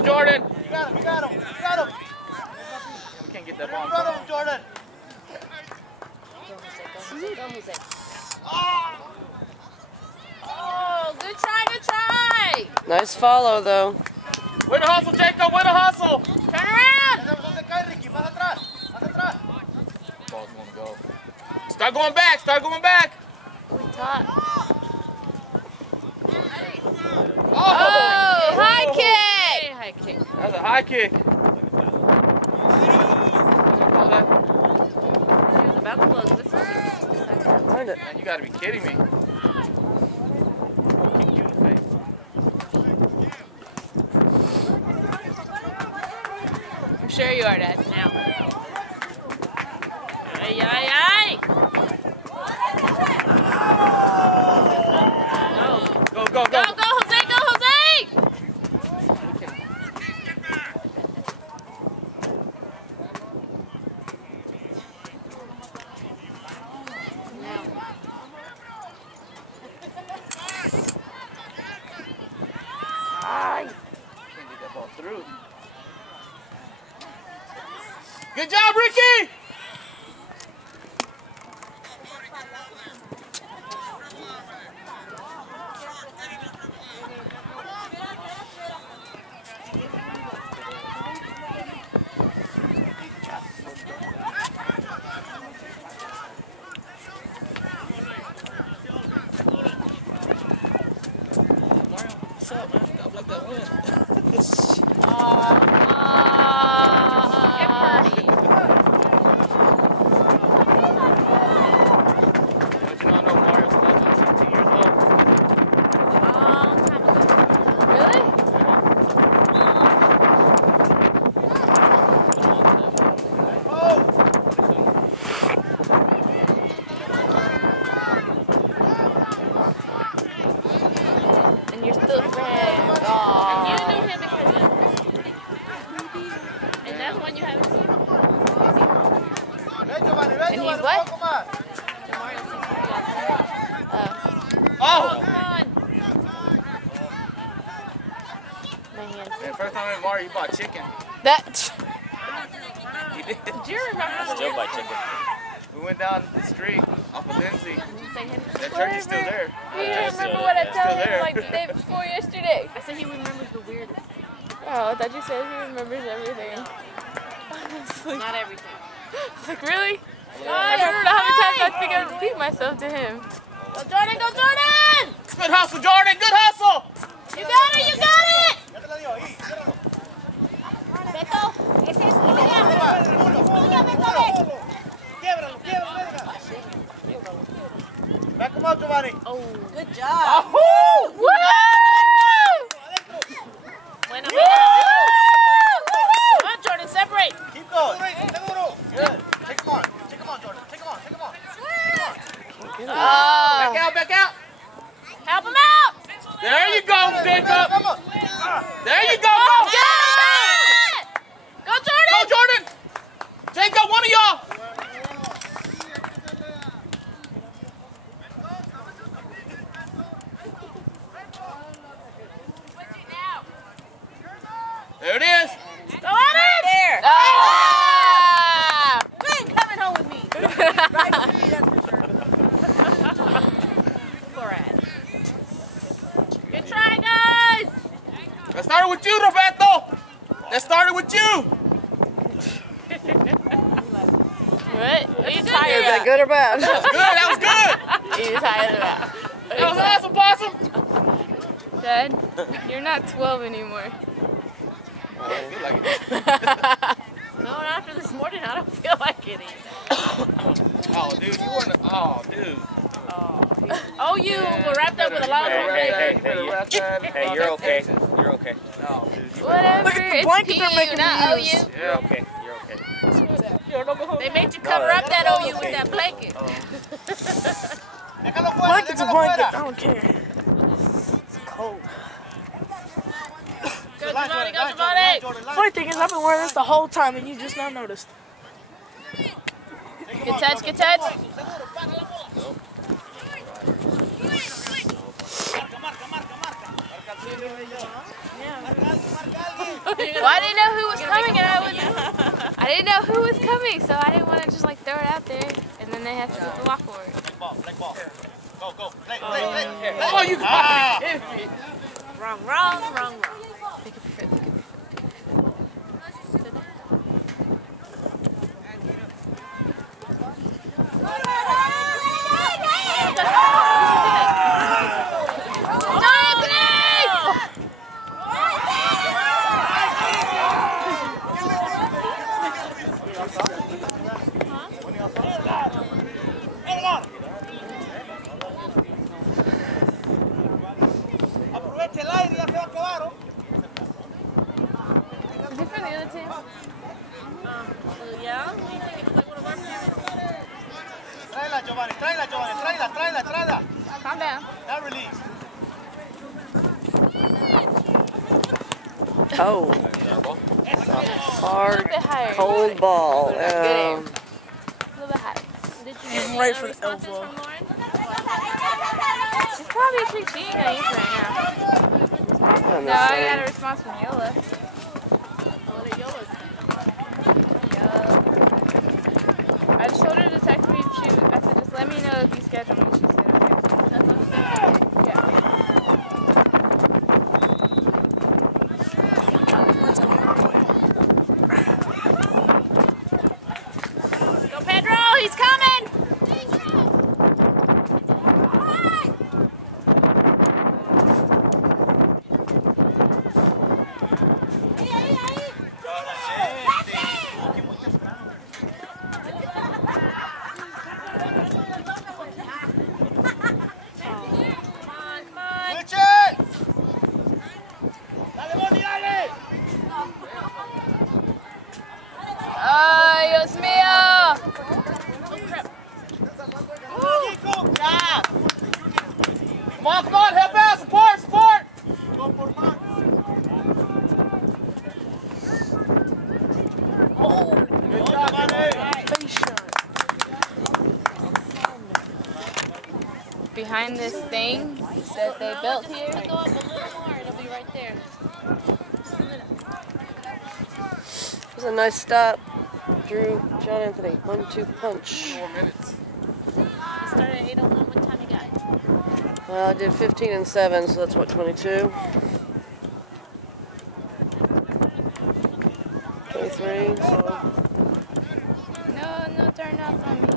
go, Jordan. You got him, you got him, you got him. We can't get that ball. In front of him, Jordan. Go, Jose. Oh, good try, good try. Nice follow, though. Way to hustle, Jacob. Way to hustle. Turn around. ¿Dónde cae, Ricky? Más atrás, más atrás. Ball's gonna go. Start going back. Start going back. We taught. Oh, High kick. High kick. That's a high kick. She was about to close this one. Find it. Man, you gotta be kidding me. Kick you in the face. I'm sure you are, Dad. Now. Ay, ay, ay. Go, go, Go, go. go, Jose, go, Jose. Can't get that ball through. Good job, Ricky! What's up, man? I'd like that win. Get Purdy. Don't you not know Mario's about 16 years old? Long time ago. Really? And you're still friends. And you knew him because of. And that's one you haven't seen. Ven, Giovanni, ven, And he's Giovanni, what? un poco más. Mario Oh! Oh, come on. Man. Yeah, first time I met Mario, he bought chicken. That. He did. Do you remember the Still buy chicken. We went down the street off of Lindsay. Did you say him? That turkey's still there. You Yeah, remember still what I there. told Still him there. like the day before yesterday? I said he remembers the weirdest. Oh, I thought you said he remembers everything. Honestly. Not everything. It's like, really? I don't know how many times I think I repeat myself to him. Go Jordan, go Jordan! Good hustle, Jordan. Good hustle. You got it, you got it! Ya te la dio, ahí, ciérralo. Beto, ese es tuyo. Quiebralo, quiebralo, venga. Back him up, Giovanni. Oh, Good job. Woo! woo! Bueno, Come on, Jordan, separate. Keep going. Good. Take him on. Take him on, Jordan. Take him on. Take him on. Back out, back out. Help him out! There you go, Jacob. Vamos. There you go. Go, Go, Jordan! go, Jordan. Jacob, one of y'all. There it is. Go on it! There. Ah! You ain't coming home with me. Right with me, that's for sure. Poor ass. Good try, guys! That started with you, Roberto. That started with you. What? Are you Is tired? that good or bad? That was good. That was good. Are you tired of that? That was awesome, Possum. Dad, you're not 12 anymore. I feel like it. No, not after this morning. I don't feel like it either. Oh, dude, you weren't. Oh, dude. Oh, you were wrapped up with a lot of Hey, you're okay. You're okay. No, dude. You Whatever. Look at the It's blanket they're PU, making not me OU. use. You're okay. You're okay. They made you cover up that OU with that blanket. Déjalo fuera, Blanket's a déjalo blanket. I fuera. don't care. It's cold. Go, Giovanni, go, Giovanni. Funny thing is, I've been wearing this the whole time, and you just now noticed. Good touch, good touch. Marca, marca, marca, marca. Marca al cielo, ella. Yeah. Marca algo, marca a alguien. Well, I didn't know who was coming, and I didn't know who was coming, so I didn't want to just like throw it out there, and then they have to get the walk for it. Black ball. Go, go. Play, play, play. Oh, you got it. Wrong. Pick up your foot, pick up your foot. Aproveche el aire, ya se va a acabar. Is it for the other team? Yeah. Tráela, Giovanni, tráela. Calm down. Now release. Oh, A hard, little bit higher. cold ball. Good aim. A little bit higher. Right for the elbow. She's probably cheating on you right now. No, I got a response from Yola. I just told her to text me if she, I said just let me know if you schedule me. She said okay. Yeah. Go Pedro, he's coming! ¡Ay, Dios mío! Come on, help out, support! Good job, Face shot. Behind this thing that they built here. Go up a little more, it'll be right there. It was a nice stop. Drew, John Anthony, 1-2 punch. 4 minutes. You started at 8:01, what time you got? Well, I did 15 and 7, so that's what, 22? 23, so... No turn off on me.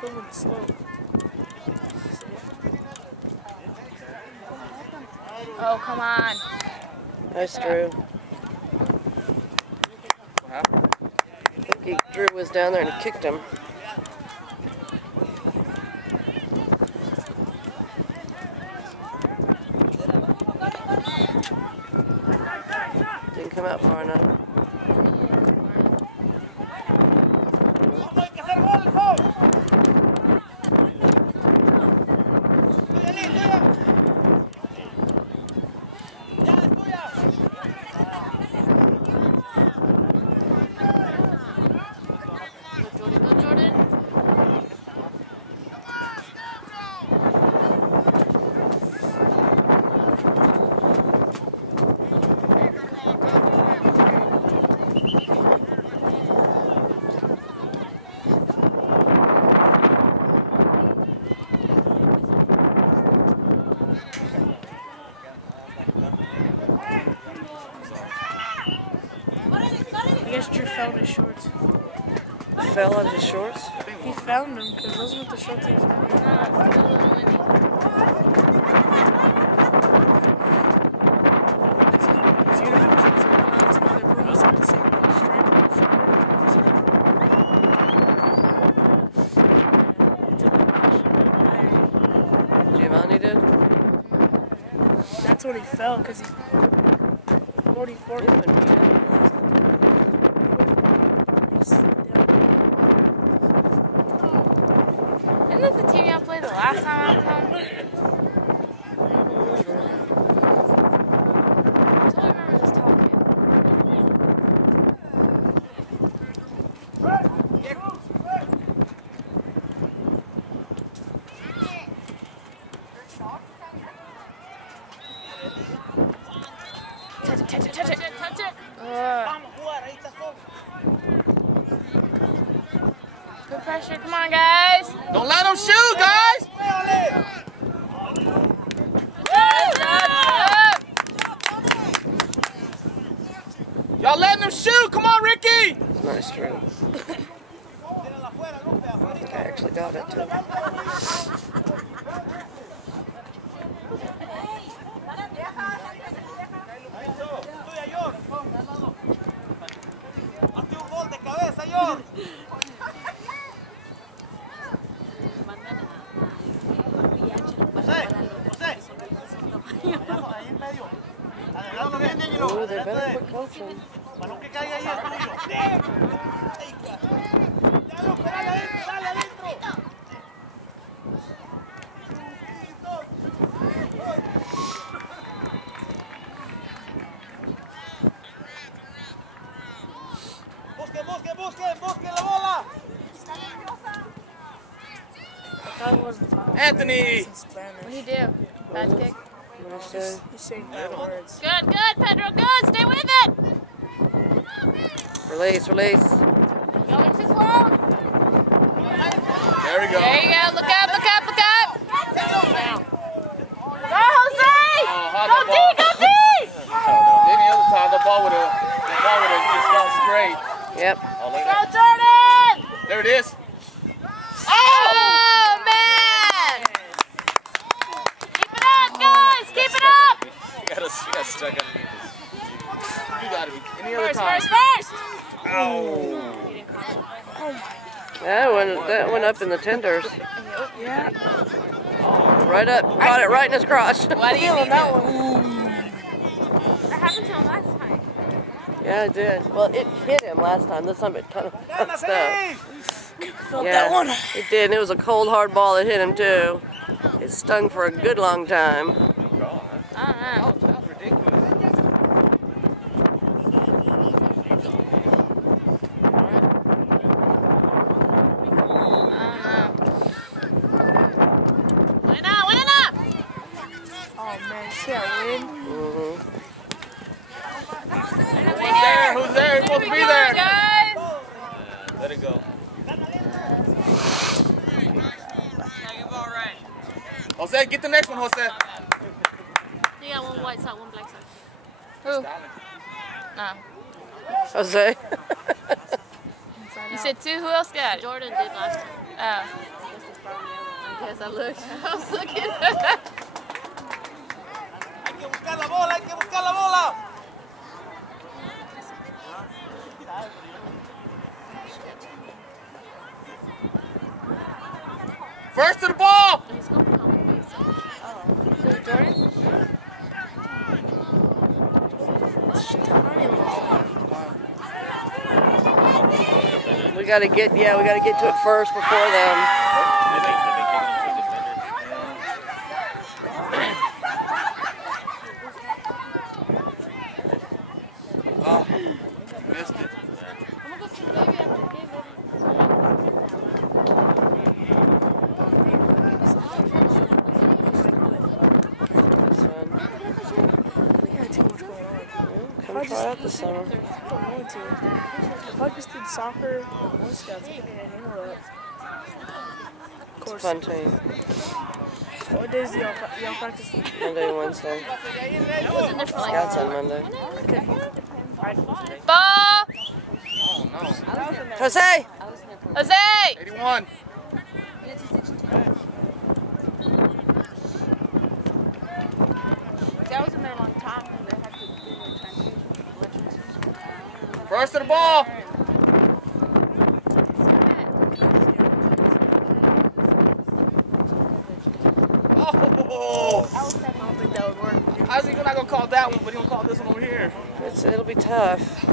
Feeling the slope. Oh, come on. Nice, Drew. What happened? I think Drew was down there and he kicked him. Didn't come out far enough. I guess Drew found his shorts. Fell out of his shorts? He found them because those were the shorts he found. His uniforms and some other Pumas had the same Giovanni did? That's when he fell because he 44. He's been beat up. Isn't that the team y'all played the last time I was home? I totally remember this talking. Good pressure. Come on, guys. Don't let them shoot, guys. Y'all letting them shoot. Come on, Ricky. Nice throw. I actually got it too. Hazte un gol de cabeza, York. José. Ahí en medio. Adelante bien, Daniel. Oh, they better quit coaching. Balón que caiga ahí es tuyo. Dale adentro. Busquen la bola. Anthony. What'd he do? Bad kick? Nice save. He's saying bad words. Good, good, Pedro, good. Stay with it. Release. Going too slow. There we go. There you go. Look up. Go, Jose! Go D! Any other time, the ball would have just gone straight. Yep. Go, Jordan! There it is. Oh, man! Keep it up, guys! Keep it up! You got stuck underneath this. You gotta be. Any other First! time. That went up in the tenders. Yeah. Right up. Caught it right in his crotch. What do you think? That one. That happened to him last time. Yeah, it did. Well, it hit him last time. This time it kind of bounced up. Felt Yeah, that one. it did. And it was a cold, hard ball that hit him, too. It stung for a good long time. I don't know. That was ridiculous. Buena. Oh man, see that wind? Mm-hmm. Who's there? Who's supposed to be there? Guys! Let it go. Jose, get the next one, Jose. You got one white side, one black side. Who? No. Jose. You said two? Who else got it? Jordan did last time. Oh. I guess I looked. I was looking. Hay que buscar la bola. First to the ball. He's going to come. Who, Jordan? We gotta get to it first before them. They've been kicking them to defenders. Oh, missed it. I'm going to go see the baby after the game. Come try out this summer. I don't want to. If I just did soccer or Boy Scouts, I think I could handle that. Of It's a course. fun team. What days do y'all practice? Monday and Wednesday. I was in there for like Scouts on Monday. Ball! Oh no. Jose! Jose! 81. I was in there a long time and they had to do the First to the ball. Oh! I don't think that would work. How's he not gonna call that one, but he'll call this one over here? It'll be tough.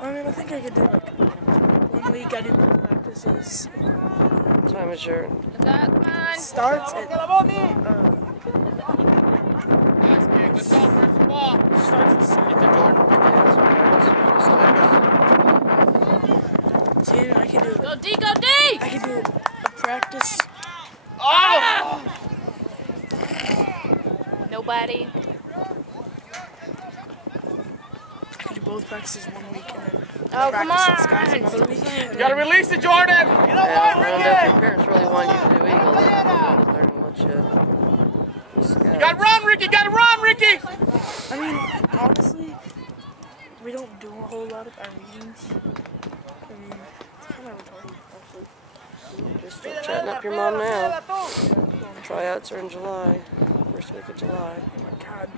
I mean, I think I could do like 1 week I do practices. What time is your... Come on. Starts at Nice kick. Let's go. First the ball. starts at 7. Get to Jordan. See, I can do it. Go D, go D! I can do a practice. Oh! Nobody. I can do both practices 1 week and then Oh, come practice Skies another on. week. You gotta release it, Jordan. Yeah, I don't know if your parents really want you to do Eagle. They're going to let you. You gotta run, Ricky. You gotta run, Ricky. I mean, honestly, we don't do a whole lot of our meetings. I mean, it's kind of retarded, actually. Just start chatting up your mom now. Tryouts are in July. First week of July. Oh my God.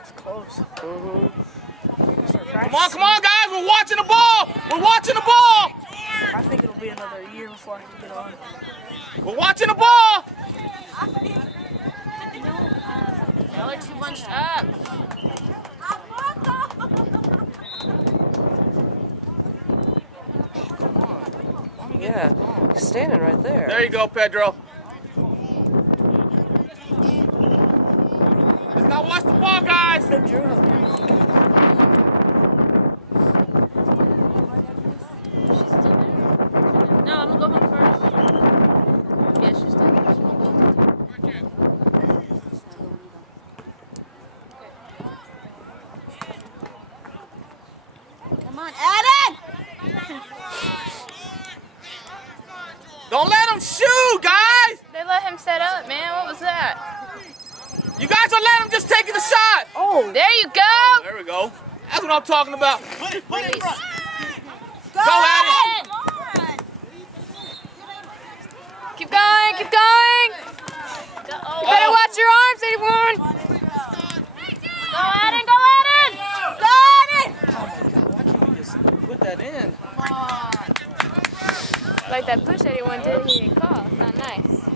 It's close. Come on, guys. We're watching the ball. We're watching the ball. I think it'll be another year before I can get on. We're watching the ball. Y'all are too bunched up. Yeah, he's standing right there. There you go, Pedro. Let's not watch the ball, guys. No, I'm gonna go home first. Yeah, she's still there. Come on, Adam! Don't let him shoot, guys. They let him set up, man. What was that? You guys don't let him just take the shot. Oh, There you go. There we go. That's what I'm talking about. Put it in front. Go, Adam. Keep going, keep going. You better watch your arms, anyone. Go, Adam, go, Adam! Go, Adam! Put that in. Come on. Like that push anyone did, he didn't call. Not nice.